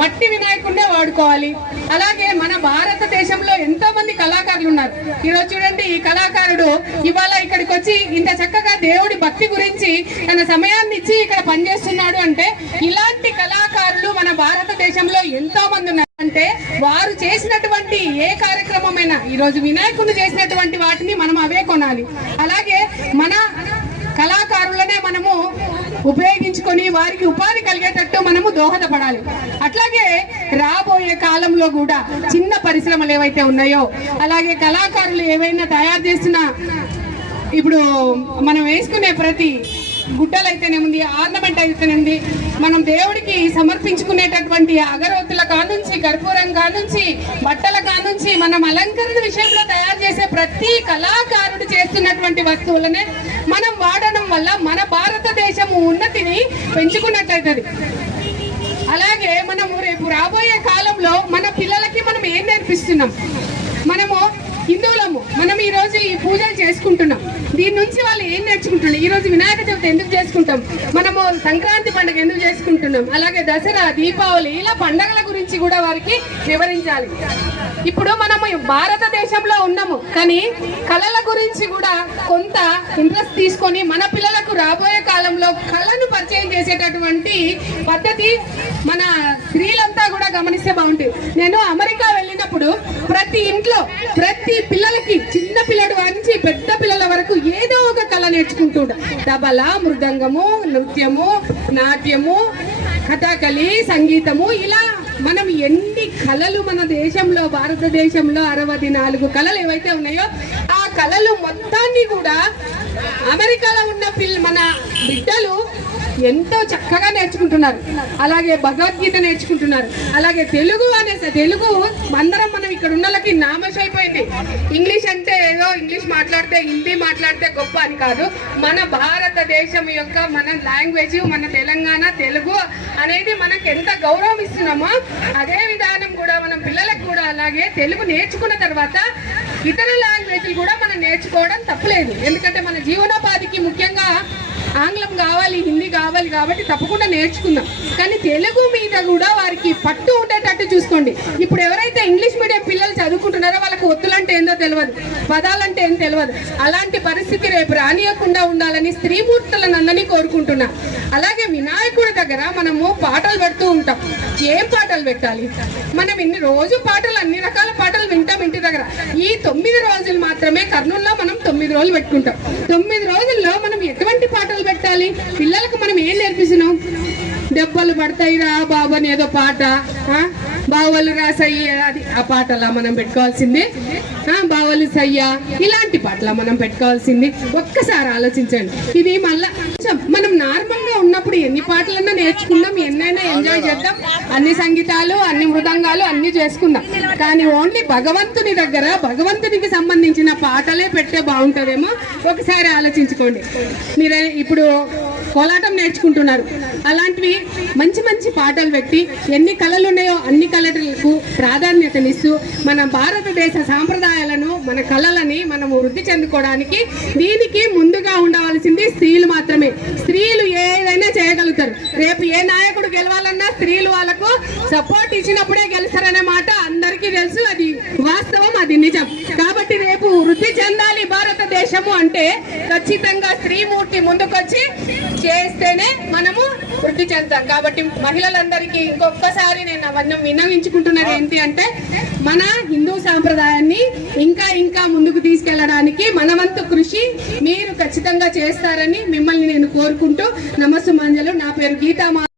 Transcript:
మట్టి వినాయకుడినే వాడుకోవాలి. అలాగే మన భారతదేశంలో ఎంతో మంది కళాకారులు ఉన్నారు ఈరోజు చూడండి ఈ కళాకారుడు ఇవాళ ఇక్కడికి వచ్చి ఇంత చక్కగా దేవుడి భక్తి గురించి తన సమయాన్ని ఇచ్చి ఇక్కడ పనిచేస్తున్నాడు అంటే ఇలాంటి కళాకారులు మన భారతదేశంలో ఎంతో మంది ఉన్నారు అంటే వారు చేసినటువంటి ఏ కార్యక్రమమైనా ఈరోజు వినాయకుడు చేసినటువంటి వాటిని మనం అవే కొనాలి. అలాగే మన ఉపయోగించుకొని వారికి ఉపాధి కలిగేటట్టు మనము దోహదపడాలి. అట్లాగే రాబోయే కాలంలో కూడా చిన్న పరిశ్రమలు ఏవైతే ఉన్నాయో అలాగే కళాకారులు ఏవైనా తయారు చేసిన ఇప్పుడు మనం వేసుకునే ప్రతి గుడ్డలు అయితేనేముంది ఆర్నమెంట్ అయితేనేముంది మనం దేవుడికి సమర్పించుకునేటటువంటి అగరవత్తుల కానుంచి కర్పూరం కానుంచి బట్టల కానుంచి మనం అలంకరణ విషయంలో తయారు చేసే ప్రతి కళాకారుడు చేస్తున్నటువంటి వస్తువులనే మనం వాడడం వల్ల మన భారత ఉన్నతిని పెంచుకున్నట్టయితది. అలాగే మనము రేపు రాబోయే కాలంలో మన పిల్లలకి మనం ఏం నేర్పిస్తున్నాం? మనము హిందువులము మనం ఈ రోజు ఈ పూజలు చేసుకుంటున్నాం. దీని నుంచి వాళ్ళు ఏం నేర్చుకుంటున్నారు? ఈ రోజు వినాయక చవితి ఎందుకు చేసుకుంటాం? మనము సంక్రాంతి పండుగ ఎందుకు చేసుకుంటున్నాం? అలాగే దసరా దీపావళి ఇలా పండగల గురించి కూడా వారికి వివరించాలి. ఇప్పుడు మనము భారతదేశంలో ఉన్నాము. కానీ కళల గురించి కూడా కొంత ఇంట్రెస్ట్ తీసుకొని మన పిల్లలకు రాబోయే కాలంలో కళను పరిచయం చేసేటటువంటి పద్ధతి మన స్త్రీలంతా కూడా గమనిస్తే బాగుంటుంది. నేను అమెరికా వెళ్ళినప్పుడు ప్రతి ఇంట్లో ప్రతి పిల్లలకి చిన్న పిల్లడు నుంచి పెద్ద పిల్లల వరకు ఏదో ఒక కళ నేర్చుకుంటుండ. తబల మృదంగము నృత్యము నాట్యము కథాకళి సంగీతము ఇలా మనం ఎన్ని కళలు మన దేశంలో భారతదేశంలో అరవై నాలుగు కళలు ఏవైతే ఉన్నాయో ఆ కళలు మొత్తాన్ని కూడా అమెరికాలో ఉన్న పిల్ల మన బిడ్డలు ఎంతో చక్కగా నేర్చుకుంటున్నారు. అలాగే భగవద్గీత నేర్చుకుంటున్నారు. అలాగే తెలుగు అనేసి తెలుగు అందరం మనం ఇక్కడ ఉన్న వాళ్ళకి అయిపోయింది ఇంగ్లీష్ అంటే ఏదో ఇంగ్లీష్ మాట్లాడితే హిందీ మాట్లాడితే గొప్ప అని కాదు. మన భారతదేశం యొక్క మన లాంగ్వేజ్ మన తెలంగాణ తెలుగు అనేది మనకు ఎంత గౌరవం ఇస్తున్నామో అదే విధానం కూడా మనం పిల్లలకు కూడా అలాగే తెలుగు నేర్చుకున్న తర్వాత ఇతర లాంగ్వేజ్లు కూడా మనం నేర్చుకోవడం తప్పలేదు. ఎందుకంటే మన జీవనోపాధికి ముఖ్యంగా ఆంగ్లం కావాలి హిందీ కావాలి కాబట్టి తప్పకుండా నేర్చుకుందాం. కానీ తెలుగు మీద కూడా వారికి పట్టు ఉండేటట్టు చూసుకోండి. ఇప్పుడు ఎవరైతే ఇంగ్లీష్ మీడియం పిల్లలు చదువుకుంటున్నారో వాళ్ళకి ఒత్తులంటే ఏందో తెలియదు పదాలంటే ఏం తెలియదు అలాంటి పరిస్థితి రేపు రానియకుండా ఉండాలని స్త్రీమూర్తులను కోరుకుంటున్నా. అలాగే వినాయకుడి దగ్గర మనము పాటలు పెడుతూ ఉంటాం. ఏం పాటలు పెట్టాలి? మనం ఇన్ని రోజు పాటలు అన్ని రకాల పాటలు వింటాం ఇంటి దగ్గర. ఈ తొమ్మిది రోజులు మాత్రమే కర్నూలులో మనం తొమ్మిది రోజులు పెట్టుకుంటాం. తొమ్మిది రోజుల్లో మనం ఎటువంటి పాటలు పెట్టాలి? పిల్లలకు మనం ఏం నేర్పిస్తున్నాం? దెబ్బలు పడతాయిరా బాబు ఏదో పాట ఆ? బావలు రాసయ్య అది ఆ పాటలా మనం పెట్టుకోవాల్సింది. బావలు సయ్య ఇలాంటి పాటలా మనం పెట్టుకోవాల్సింది. ఒక్కసారి ఆలోచించండి. ఇది మళ్ళా కొంచెం మనం నార్మల్గా ఉన్నప్పుడు ఎన్ని పాటలన్నా నేర్చుకుందాం ఎన్నైనా ఎంజాయ్ చేద్దాం. అన్ని సంగీతాలు అన్ని మృదంగాలు అన్ని చేసుకుందాం. కానీ ఓన్లీ భగవంతుని దగ్గర భగవంతునికి సంబంధించిన పాటలే పెట్టే బాగుంటుందేమో? ఒకసారి ఆలోచించుకోండి. మీరే ఇప్పుడు కోలాటం నేర్చుకుంటున్నారు. అలాంటివి మంచి మంచి పాటలు పెట్టి ఎన్ని కళలు ఉన్నాయో అన్ని కళలకు ప్రాధాన్యతనిస్తూ మన భారతదేశ సాంప్రదాయాలను మన కళలని మనం వృద్ధి చెందుకోవడానికి దీనికి ముందుగా ఉండవలసింది స్త్రీలు మాత్రమే. స్త్రీలు ఏదైనా చేయగలుగుతారు. రేపు ఏ నాయకుడు గెలవాలన్నా స్త్రీలు వాళ్ళకు సపోర్ట్ ఇచ్చినప్పుడే గెలుస్తారనే మాట అందరికీ తెలుసు. అది వాస్తవం అది నిజం. కాబట్టి రేపు వృద్ధి చెంద భారతదేశము అంటే ఖచ్చితంగా స్త్రీమూర్తి ముందుకొచ్చి చేస్తేనే మనము వృద్ధి చెందుతాం. కాబట్టి మహిళలందరికీ ఇంకొకసారి నేను అవన్నీ విన్నవించుకుంటున్నది ఏంటి అంటే మన హిందూ సాంప్రదాయాన్ని ఇంకా ఇంకా ముందుకు తీసుకెళ్ళడానికి మనవంతు కృషి మీరు ఖచ్చితంగా చేస్తారని మిమ్మల్ని నేను కోరుకుంటూ నమస్సు మంజలు నా పేరు గీతా